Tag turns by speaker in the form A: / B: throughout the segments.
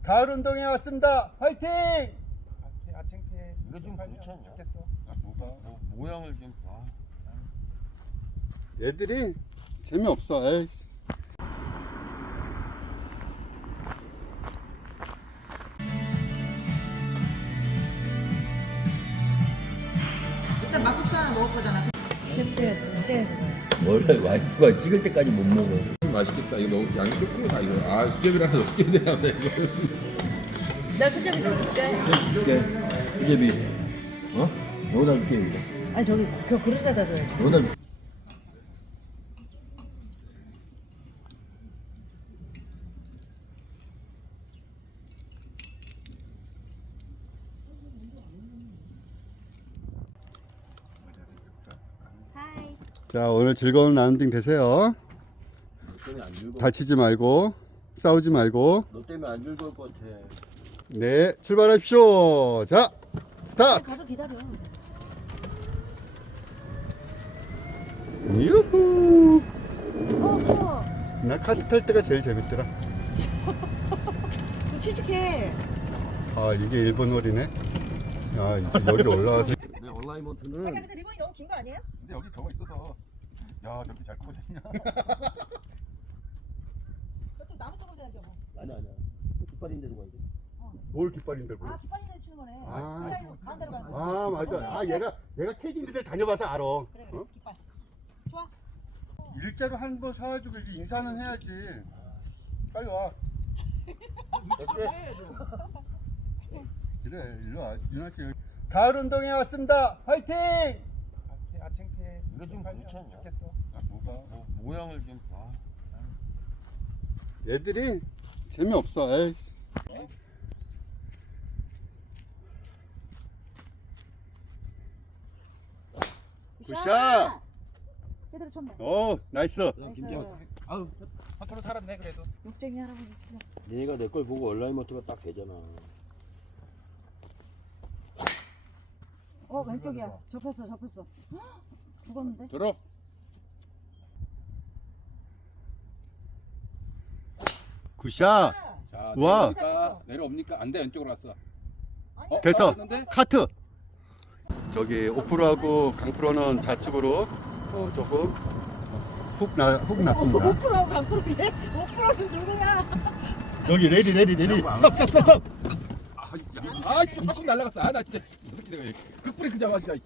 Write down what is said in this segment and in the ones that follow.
A: 가을 운동에 왔습니다. 화이팅!
B: 창피해.
C: 이거 좀 그렇지 않냐?
B: 뭐가?
C: 모양을 좀 봐.
A: 애들이 재미없어. 에이.
D: 일단 막국수 하나 먹을 거잖아. 그때 둘째.
C: 원래 와이프가 찍을 때까지 못 먹어.
B: 맛있겠다. 이거 너무 양이 조금이다 이거. 아 수제비라서 어떻게 해야 되나 이거.
D: 나 수제비 좀 줄게.
C: 줄게. 수제비. 어? 여기다 줄게 이거.
D: 아니 저기 저 그릇에다 줘야지.
C: 여기다 줄게.
A: 자, 오늘 즐거운 라운딩 되세요.
C: 너 때문에 안 즐거워.
A: 다치지 말고 싸우지 말고.
C: 너 때문에 안 즐거울 것 같아.
A: 네, 출발하십시오. 자, 스타트.
D: 가서 기다려.
A: 유후.
D: 어.
A: 나 카트 탈 때가 제일 재밌더라.
D: 좀 취직해.
A: 아, 이게 일본 홀이네. 아, 이제 여기로 올라와서.
C: 내 얼라이먼트는
D: 근데 리본이 너무 긴 거 아니에요?
B: 근데 여기 저거 있어서. 야 저렇게 잘 꽂았냐?
D: 그것도 나무 쪽으로 해야죠. 뭐.
C: 아니야. 깃발인데 누가 이제.
A: 뭘 깃발인데 뭘.
D: 아 깃발이 치는 거네.
A: 아.
D: 가운데로 가는 거.
A: 아, 맞아. 아, 얘가 케이진들 다녀봐서 알아.
D: 그래
A: 어?
D: 깃발. 좋아.
A: 일자로 한 번 사가지고 이제 인사는 해야지. 빨리 와. 그래, 일로 와. 윤아 씨. 가을 운동에 왔습니다. 화이팅!
B: 창피해.
C: 이거 좀 그렇지 않냐?
B: 뭐가?
C: 모양을 좀 봐.
A: 애들이 재미없어. 에이. 굿샷!
D: 제대로 쳤네.
A: 오, 나이스.
C: 그냥 김장.
B: 아우 컨트롤 살았네 그래도.
D: 욕쟁이 할아버지.
C: 얘가 내 걸 보고 얼라이먼트가 딱 되잖아.
D: 왼쪽이야. 접혔어. 헉, 죽었는데?
B: 들어.
A: 굿샷.
B: 자
A: 와.
B: 내려옵니까? 안 돼 왼쪽으로 왔어.
A: 됐어.
B: 왔는데?
A: 카트. 저기 오프로하고 강프로는 좌측으로 조금 훅 났습니다.
D: 5%하고 강프로인데? 5%는 누구야?
A: 여기 레디. 쏙.
B: 아 진짜 팍 날라갔어. 아 나 진짜 이 새끼 내가 극브레이크 잡아 진짜.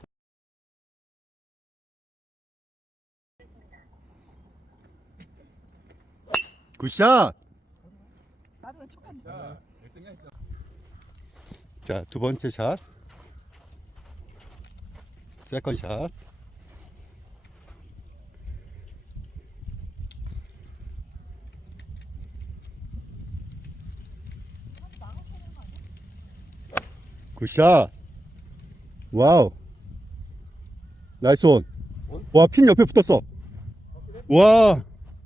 A: 굿샷.
D: 나도 왜 촉한다.
B: 자 1등이야 있어.
A: 자, 두 번째 샷. 세컨 샷. 굿샷. 와우. 나이스 온. 와, 핀 옆에 붙었어. 와.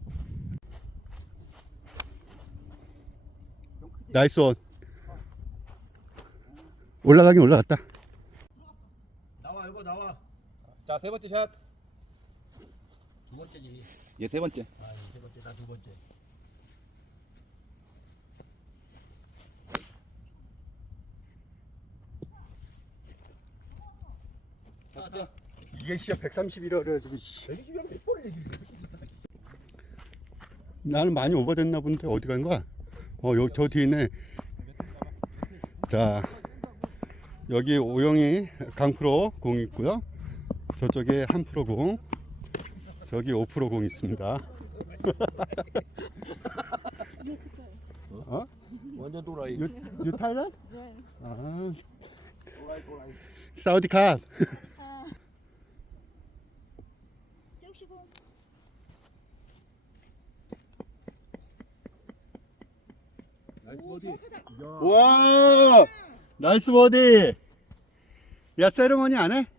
A: 나이스 온. 올라가긴 올라갔다.
C: 나와 이거 나와.
B: 자 세 번째 샷.
C: 두 번째지.
B: 얘 세 번째.
C: 아, 세 번째 나 두 번째.
A: 이게 시야 131이라 그래가지고
C: 120이면 몇번 얘기해.
A: 나는 많이 오버됐나 본데 어디 간 거야? 여기 저 뒤에 있네. 자, 여기 오영이 강프로 공 있고요. 저쪽에 한프로 공, 저기 5프로 공 있습니다. 어?
C: 완전 도라이.
A: 유 타일랜드?
D: 네.
A: 아,
C: 도라이.
A: 사우디 캅.
D: 쭉
C: 나이스 버디.
A: 와, 나이스 버디. 야, 세레머니 안 해?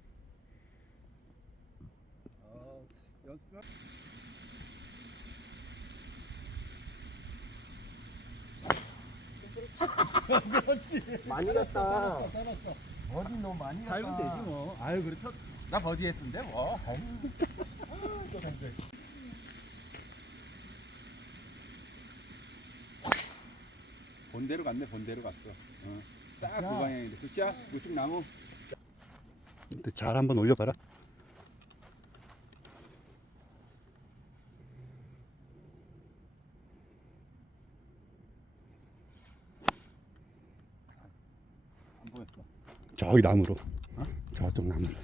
C: 많이 갔다. 버디 너무 많이 갔다.
B: 살면 되지 뭐. 아유 그렇죠. 나 버디 했는데 뭐. 본대로 갔네. 본대로 갔어. 딱 그 방향인데. 굿샷. 우측 나무.
A: 근데 잘 한번 올려봐라.
B: 안 보였어.
A: 저기 나무로.
B: 어?
A: 저쪽 나무로.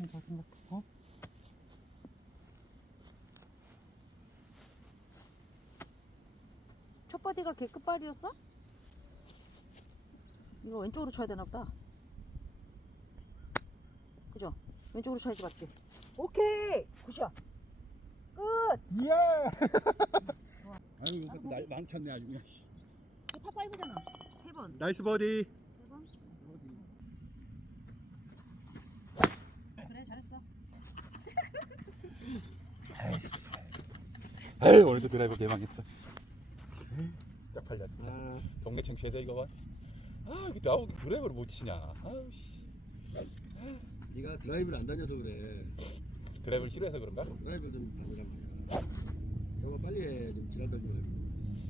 D: 첫 버디가 개 끝발이었어? 이거 왼쪽으로 쳐야 되나 보다. 그죠? 왼쪽으로 쳐야지 맞지? 오케이! 굿이야. 끝!
A: 예!
B: 아유, 이거 날 많겠네 아주 그냥.
D: 이거 파5잖아. 3번.
A: 나이스 버디.
D: 3번. 그래, 잘했어.
B: 에이, 오늘도 드라이버 개망했어. 딱 팔려. 동네 청취해서 이거 봐. 아, 이거 나하고 드라이버를 못 치냐. 아우 씨.
C: 네가 드라이브를 안 다녀서 그래.
B: 드라이버를 싫어해서 그런가?
C: 드라이브 좀 다니란 말이야. 저거 빨리 해. 좀 지랄들 좀 해.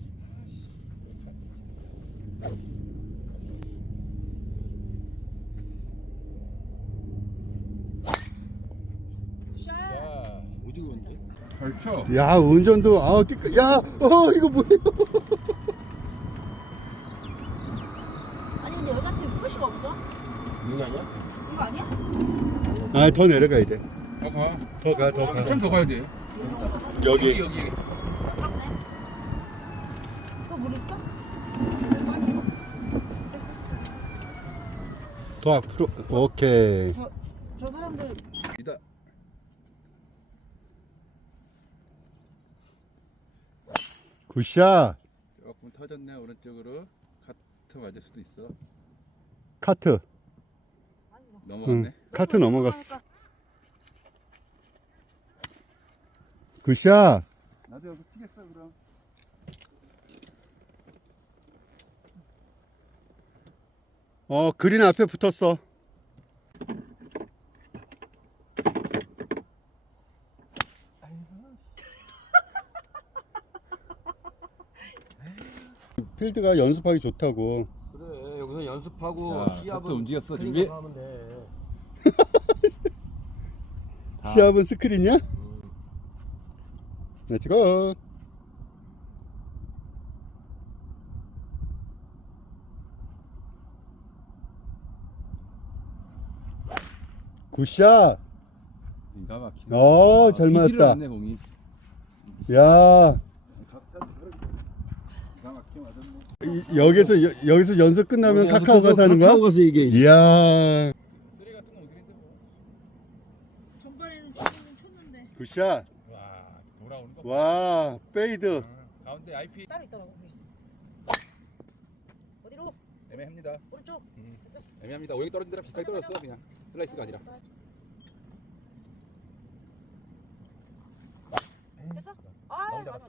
D: 샷!
B: 자,
C: 어디 건데?
B: 걸쳐.
A: 야, 운전도 야, 이거 뭐예요?
D: 아니 근데 여기 같은 표시가 없어?
C: 이거 아니야?
D: 이거 아니야?
A: 아, 더 내려가야 돼.
B: 더 가.
A: 더 가, 더 가.
B: 좀 더 가야 돼.
A: 여기.
B: 여기.
D: 아깝네. 또물 있어?
A: 더 앞으로. 오케이.
D: 저 사람들
B: 이다.
A: 굿샷.
B: 조금 터졌네 오른쪽으로. 카트 맞을 수도 있어.
A: 카트.
B: 넘어갔네.
A: 카트 넘어갔어. 굿샷.
B: 나도 여기 치겠어 그럼.
A: 그린 앞에 붙었어. 필드가 연습하기 좋다고.
C: 그래. 여기서 연습하고
B: 자,
C: 시합은
B: 카트 움직였어,
C: 스크린
B: 준비?
C: 가서 하면 돼.
A: 시합은 스크린이야? 렛츠고. 굿샷.
B: 기가 막히네.
A: 잘
B: 이기를
A: 맞았다.
B: 않네, 공이.
A: 야,
B: 기가 막히게 맞았네.
A: 여기서 연습 끝나면 카카오 가서 하는 거야?
C: 카카오 가서 얘기해.
A: 이야,
B: 쓰레 같은 거 어디는데 뭐.
D: 전반에는 조금 쳤는데
A: 굿샷.
B: 와, 돌아오는 거.
A: 와, 페이드.
B: 가운데 IP
D: 따로 있더라고. 어디로?
B: 애매합니다.
D: 오른쪽.
B: 애매합니다. 오영이 떨어진 데랑 비슷하게 떨어졌어 그냥. 슬라이스가 아니라.
D: 됐어? 아,
B: 너무